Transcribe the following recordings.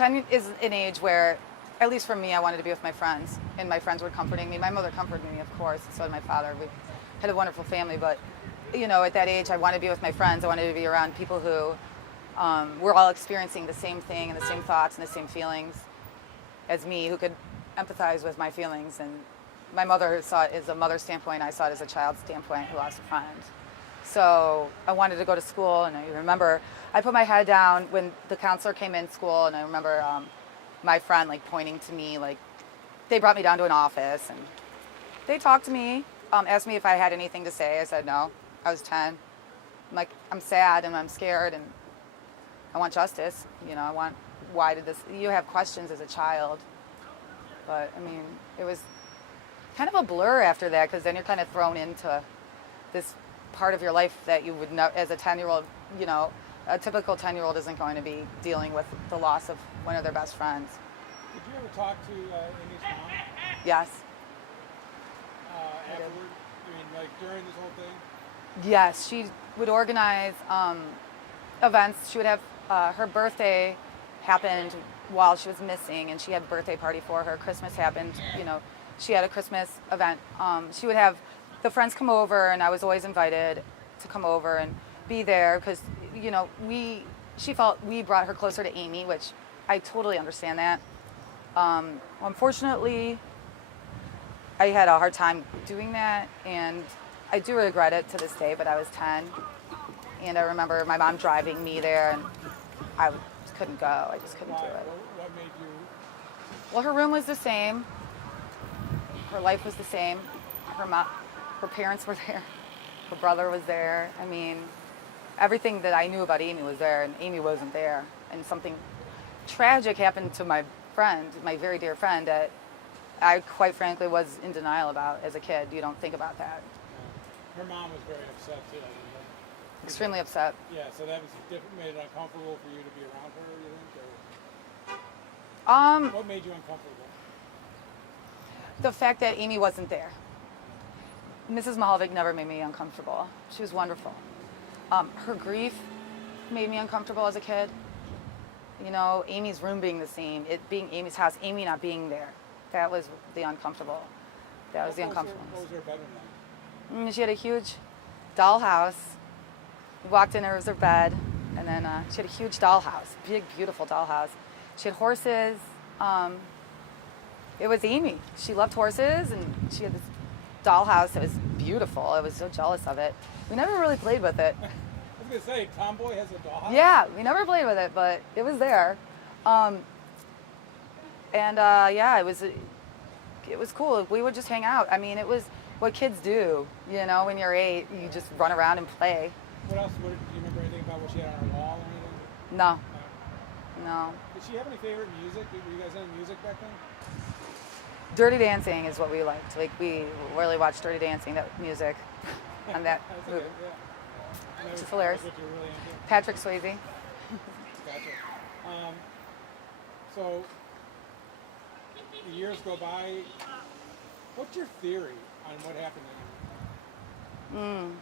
10 is an age where, at least for me, I wanted to be with my friends, and my friends were comforting me. My mother comforted me, of course, and so did my father. We had a wonderful family, but at that age, I wanted to be with my friends. I wanted to be around people who were all experiencing the same thing and the same thoughts and the same feelings as me, who could empathize with my feelings. And my mother saw it as a mother's standpoint. I saw it as a child's standpoint who lost a friend. So I wanted to go to school, and I remember I put my head down when the counselor came in school, and I remember my friend like pointing to me, like they brought me down to an office, and they talked to me, asked me if I had anything to say. I said no. I was 10. I'm like, I'm sad and I'm scared and I want justice. Why did this, you have questions as a child. But I mean, it was kind of a blur after that, because then you're kind of thrown into this part of your life that you would know as a 10-year-old, a typical 10-year-old isn't going to be dealing with the loss of one of their best friends. Did you ever talk to Amy's mom? Yes. Afterward? I mean, like during this whole thing? Yes, she would organize events. She would have her birthday happened while she was missing, and she had a birthday party for her. Christmas happened, she had a Christmas event. She would have the friends come over, and I was always invited to come over and be there because, she felt we brought her closer to Amy, which I totally understand that. Unfortunately, I had a hard time doing that, and I do regret it to this day, but I was 10, and I remember my mom driving me there, and I just couldn't go. I just couldn't do it. What made you? Well, her room was the same. Her life was the same. Her parents were there. Her brother was there. I mean, everything that I knew about Amy was there, and Amy wasn't there. And something tragic happened to my friend, my very dear friend, that I quite frankly was in denial about as a kid. You don't think about that. Her mom was very upset too. Extremely upset. Yeah, so that was made it uncomfortable for you to be around her, you think? Or what made you uncomfortable? The fact that Amy wasn't there. Mrs. Mihaljevic never made me uncomfortable. She was wonderful. Her grief made me uncomfortable as a kid. Amy's room being the same, it being Amy's house, Amy not being there. That was the uncomfortable. That was the uncomfortable. What was her bedroom like? She had a huge dollhouse. We walked in, there was her bed, and then she had a huge dollhouse, big, beautiful dollhouse. She had horses. It was Amy. She loved horses, and she had this dollhouse that was beautiful. I was so jealous of it. We never really played with it. I was going to say, Tomboy has a dollhouse? Yeah, we never played with it, but it was there. It was cool. We would just hang out. I mean, it was what kids do, when you're 8, you just run around and play. What else? Do you remember anything about what she had on her wall or anything? No. Did she have any favorite music? Were you guys into music back then? Dirty Dancing is what we liked. Like, we really watched Dirty Dancing, that music, on that movie. Yeah. Which is hilarious. That's what you're really into? Patrick Swayze. Gotcha. So, the years go by. What's your theory on what happened to you?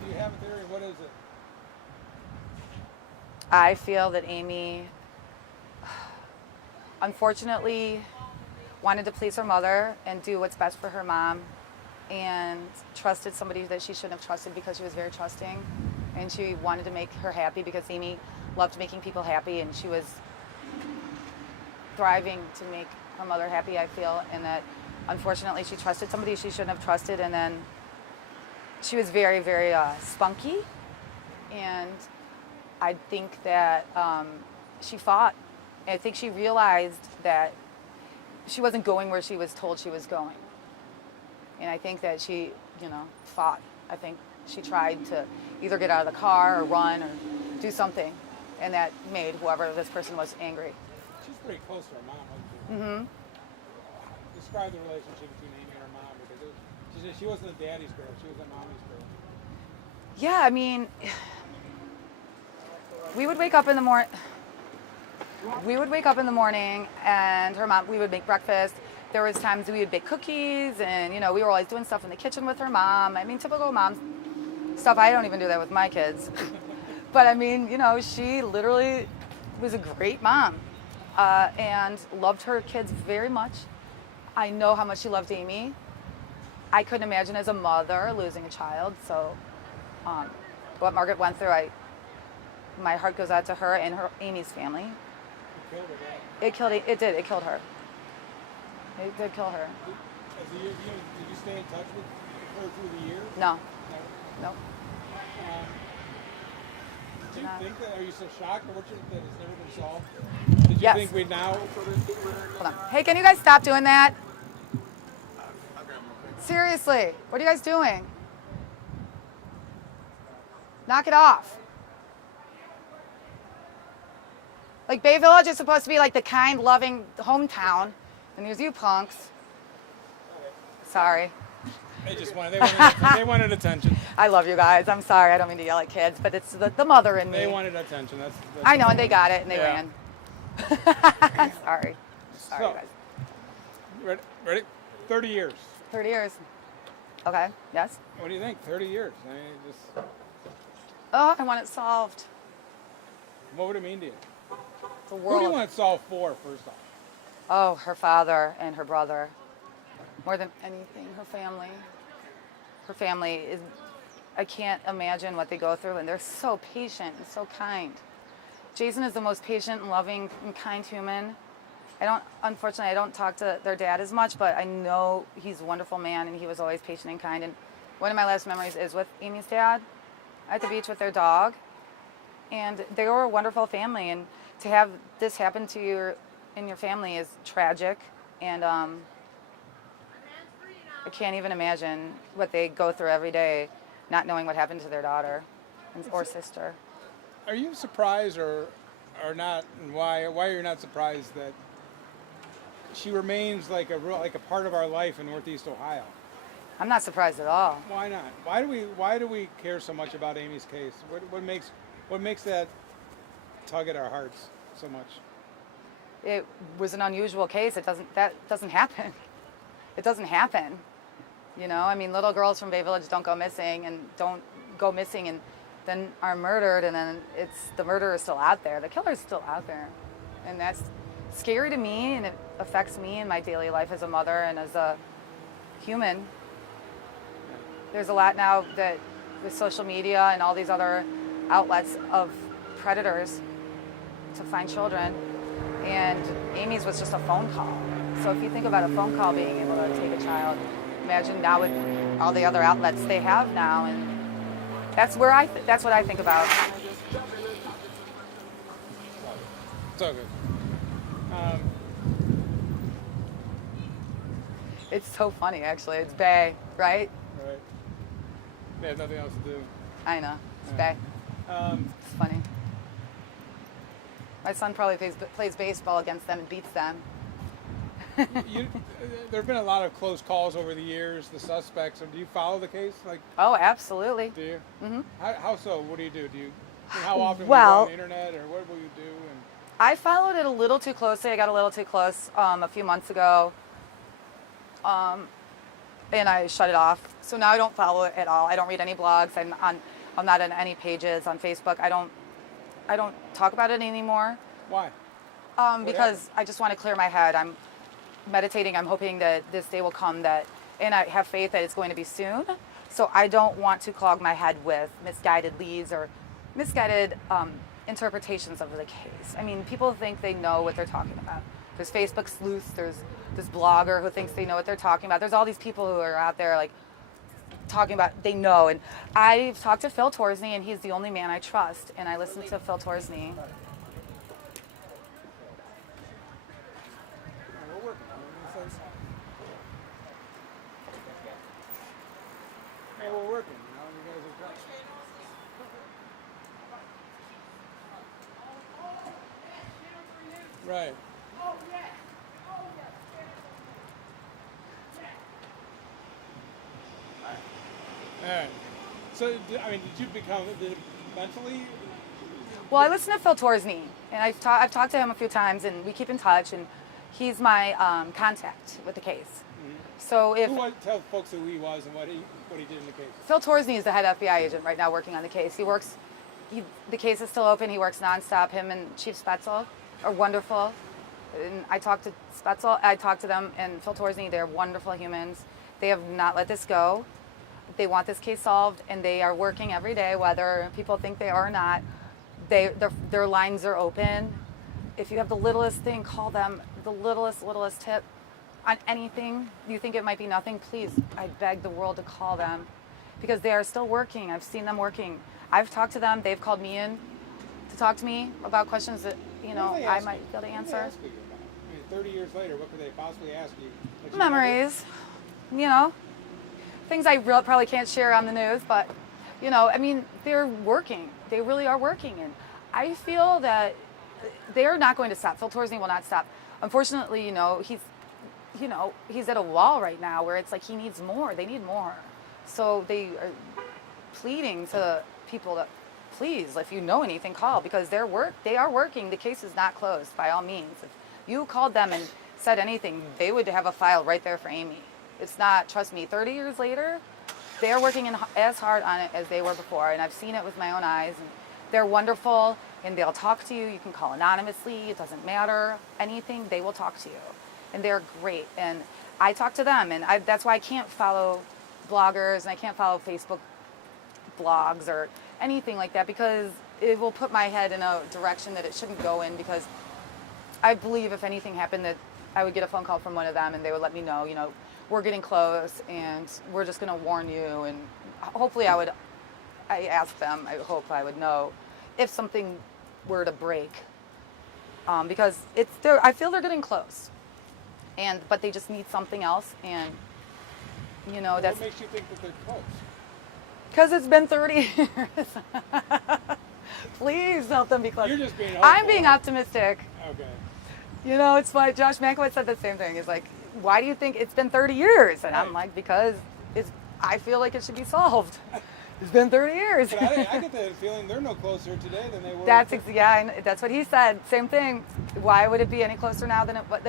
Do you have a theory? What is it? I feel that Amy, unfortunately, wanted to please her mother and do what's best for her mom, and trusted somebody that she shouldn't have trusted because she was very trusting, and she wanted to make her happy because Amy loved making people happy, and she was thriving to make her mother happy, I feel, and that unfortunately she trusted somebody she shouldn't have trusted, and then she was very, very spunky, and I think that she fought. And I think she realized that she wasn't going where she was told she was going. And I think that she, fought. I think she tried to either get out of the car or run or do something, and that made whoever this person was angry. She's pretty close to her mom, wasn't she? Describe the relationship between Amy and her mom, because she wasn't a daddy's girl, she was a mommy's girl. Yeah, I mean, we would wake up in the morning. And her mom, we would make breakfast. There was times we would bake cookies, and we were always doing stuff in the kitchen with her mom. I mean, typical mom stuff. I don't even do that with my kids. But I mean, she literally was a great mom. and loved her kids very much. I know how much she loved Amy. I couldn't imagine as a mother losing a child. So what Margaret went through, my heart goes out to her and Amy's family. It killed her. It did. It killed her. It did kill her. Did you stay in touch with her through the years? No. No. Do you think that, are you so shocked that it's never been solved? Did you Yes. think we now... Hold on. Hey, can you guys stop doing that? Seriously, what are you guys doing? Knock it off. Like, Bay Village is supposed to be like the kind, loving hometown, and there's you punks. Sorry. They wanted attention. I love you guys. I'm sorry. I don't mean to yell at kids, but it's the mother in me. They wanted attention. That's I know, and they got it, and they ran. Sorry. Sorry, So, guys. ready? 30 years. 30 years. Okay, yes? What do you think? 30 years. I mean, Oh, I want it solved. what would it mean to you? The Who do world. you want it solved for, first off? Oh, her father and her brother. More than anything, her family. Her family is, I can't imagine what they go through, and they're so patient and so kind. Jason is the most patient and loving and kind human. Unfortunately, I don't talk to their dad as much, but I know he's a wonderful man, and he was always patient and kind. And one of my last memories is with Amy's dad at the beach with their dog. And they were a wonderful family, and to have this happen to you in your family is tragic. And I can't even imagine what they go through every day, not knowing what happened to their daughter or sister. Are you surprised or not, and why you're not surprised that she remains like a part of our life in Northeast Ohio? I'm not surprised at all. Why not? Why do we care so much about Amy's case? What makes that tug at our hearts so much? It was an unusual case. That doesn't happen. It doesn't happen. You know, I mean, little girls from Bay Village don't go missing and then are murdered, and then the murderer is still out there. The killer is still out there. And that's scary to me, and it affects me in my daily life as a mother and as a human. There's a lot now that with social media and all these other outlets of predators to find children, and Amy's was just a phone call. So if you think about a phone call being able to take a child, imagine now with all the other outlets they have now, and that's what I think about. It's all good. It's so funny, actually. It's Bay, right? Right. They have nothing else to do. I know. It's Bay. It's funny. My son probably plays baseball against them and beats them. There have been a lot of close calls over the years. The suspects. Do you follow the case? Oh, absolutely. Do you? Mm-hmm. How so? What do you do? How often Well, will you go on the internet, or what will you do? And I followed it a little too closely. I got a little too close a few months ago, and I shut it off. So now I don't follow it at all. I don't read any blogs. I'm not on any pages on Facebook. I don't talk about it anymore. why? Because I just want to clear my head. I'm meditating. I'm hoping that this day will come, and I have faith that it's going to be soon. So I don't want to clog my head with misguided leads or misguided interpretations of the case. I mean, people think they know what they're talking about. There's Facebook sleuths. There's this blogger who thinks they know what they're talking about. There's all these people who are out there like talking about they know. And I've talked to Phil Torsney, and he's the only man I trust. And I listen to Phil Torsney. We're working on it. Hey, we're working. You guys are trying. Right. All right. So, did you become mentally? Well, I listen to Phil Torsney, and I've talked to him a few times, and we keep in touch, and he's my contact with the case. Mm-hmm. So if Tell folks who he was and what he did in the case. Phil Torsney is the head FBI agent right now working on the case. The case is still open. He works nonstop. Him and Chief Spetzel are wonderful. And I talked to Spetzel, I talked to them and Phil Torsney. They're wonderful humans. They have not let this go. They want this case solved, and they are working every day, whether people think they are or not. Their lines are open. If you have the littlest thing, call them. The littlest tip on anything you think it might be nothing, please, I beg the world to call them, because they are still working. I've seen them working. I've talked to them. They've called me in to talk to me about questions that I might be able to answer. What do they ask you about? I mean, 30 years later, what could they possibly ask you? that you Memories, things I probably can't share on the news, but they're working. They really are working, and I feel that they are not going to stop. Phil Torsney will not stop. Unfortunately, he's at a wall right now where it's like he needs more. They need more, so they are pleading to people to please, if you know anything, call, because they are working. The case is not closed by all means. If you called them and said anything, they would have a file right there for Amy. It's not, trust me, 30 years later, they are working as hard on it as they were before, and I've seen it with my own eyes. And they're wonderful, and they'll talk to you. You can call anonymously. It doesn't matter. Anything, they will talk to you, and they're great. And I talk to them, and that's why I can't follow bloggers, and I can't follow Facebook blogs or anything like that, because it will put my head in a direction that it shouldn't go in, because I believe if anything happened that I would get a phone call from one of them and they would let me know, we're getting close and we're just going to warn you. And hopefully I asked them, I hope I would know if something were to break, because I feel they're getting close, but they just need something else. And that's what makes you think that they're close? Because it's been 30 years. Please help them be close. You're just being hopeful. I'm being optimistic. Okay. It's funny. Josh Mankiewicz said the same thing. He's like, why do you think it's been 30 years? And I'm like, because I feel like it should be solved. It's been 30 years. But I get the feeling they're no closer today than they were. That's what he said. Same thing. Why would it be any closer now than it was?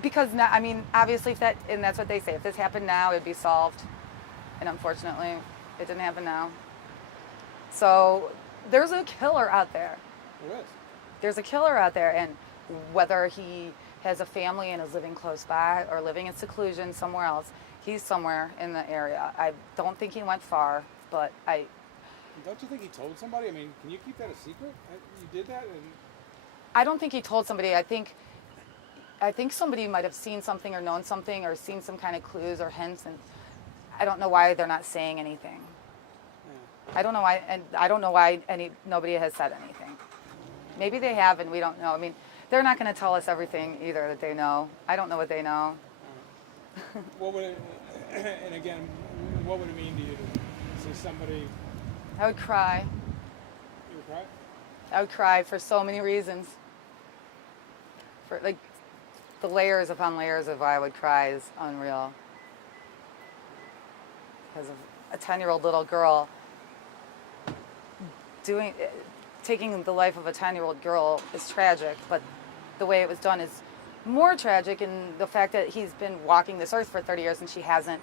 Because now, obviously, and that's what they say. If this happened now, it'd be solved. And unfortunately, it didn't happen now. So there's a killer out there. There is. There's a killer out there, and whether he has a family and is living close by or living in seclusion somewhere else, he's somewhere in the area. I don't think he went far, but Don't you think he told somebody? Can you keep that a secret? You did that? I don't think he told somebody. I think somebody might have seen something or known something or seen some kind of clues or hints, and I don't know why they're not saying anything. Yeah. I don't know why, and I don't know why nobody has said anything. Maybe they have, and we don't know. They're not going to tell us everything either that they know. I don't know what they know. What would it, and again, what would it mean to you to see somebody? I would cry. You would cry? I would cry for so many reasons. For the layers upon layers of why I would cry is unreal. Because of a 10-year-old little girl taking the life of a 10-year-old girl is tragic, but the way it was done is more tragic, and the fact that he's been walking this earth for 30 years and she hasn't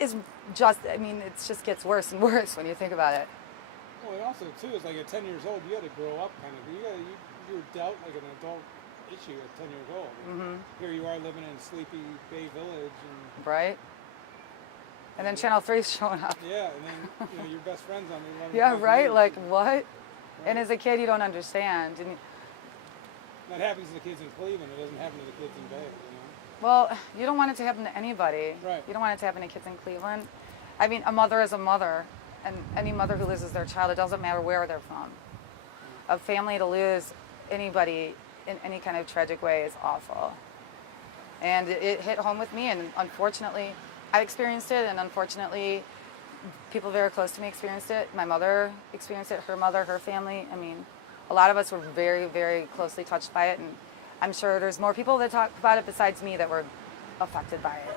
is just, it just gets worse and worse when you think about it. Well, and also, too, it's like at 10 years old, you had to grow up kind of. You were dealt like an adult issue at 10 years old. Mm-hmm. Here you are living in Sleepy Bay Village. Right? And then Channel 3's showing up. Yeah, and then your best friend's on the 11th. Yeah, right? Like, what? Right. And as a kid, you don't understand. And that happens to the kids in Cleveland. It doesn't happen to the kids in Bay, Well, you don't want it to happen to anybody. Right. You don't want it to happen to kids in Cleveland. A mother is a mother, and any mother who loses their child, it doesn't matter where they're from. A family to lose anybody in any kind of tragic way is awful. And it hit home with me, and unfortunately, I experienced it, and unfortunately, people very close to me experienced it. My mother experienced it, her mother, her family. A lot of us were very, very closely touched by it, and I'm sure there's more people that talk about it besides me that were affected by it.